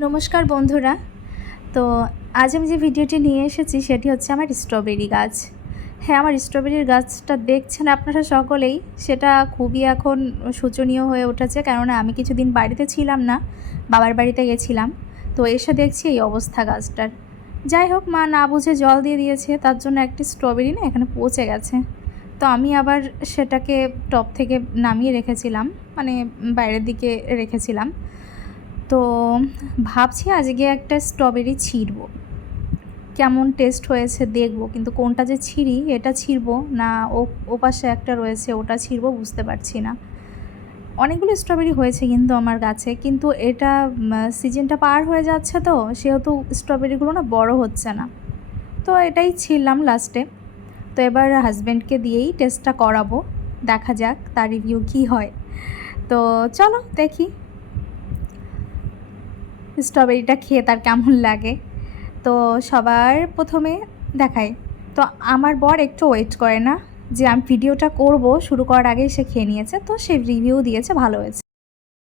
নমস্কার বন্ধুরা। তো আজ আমি যে ভিডিওটি নিয়ে এসেছি সেটি হচ্ছে আমার স্ট্রবেরি গাছ। হ্যাঁ, আমার স্ট্রবেরির গাছটা দেখছেন আপনারা সকলেই, সেটা খুবই এখন শোচনীয় হয়ে উঠেছে। কেননা আমি কিছুদিন বাড়িতে ছিলাম না, বাবার বাড়িতে গেছিলাম। তো এসে দেখছি এই অবস্থা গাছটার। যাই হোক, মা না বুঝে জল দিয়ে দিয়েছে, তার জন্য একটি স্ট্রবেরি না এখানে পচে গেছে। তো আমি আবার সেটাকে টব থেকে নামিয়ে রেখেছিলাম, মানে বাইরের দিকে রেখেছিলাম। তো ভাবছি আজকে একটা স্ট্রবেরি ছিঁড়বো, কেমন টেস্ট হয়েছে দেখবো। কিন্তু কোনটা যে ছিঁড়ি, এটা ছিঁড়বো না ওপাশে একটা রয়েছে ওটা ছিঁড়বো বুঝতে পারছি না। অনেকগুলো স্ট্রবেরি হয়েছে কিন্তু আমার গাছে, কিন্তু এটা সিজনটা পার হয়ে যাচ্ছে, তো সেহেতু স্ট্রবেরিগুলো না বড় হচ্ছে না। তো এটাই ছিঁড়লাম লাস্টে। তো এবার হাজব্যান্ডকে দিয়েই টেস্টটা করাবো, দেখা যাক তার রিভিউ কী হয়। তো চলো দেখি স্ট্রবেরিটা খেয়ে তার কেমন লাগে। তো সবার প্রথমে দেখাই, তো আমার বর একটু ওয়েট করে না যে আমি ভিডিওটা করব, শুরু করার আগেই সে খেয়ে নিয়েছে, তো সে রিভিউ দিয়েছে ভালো হয়েছে।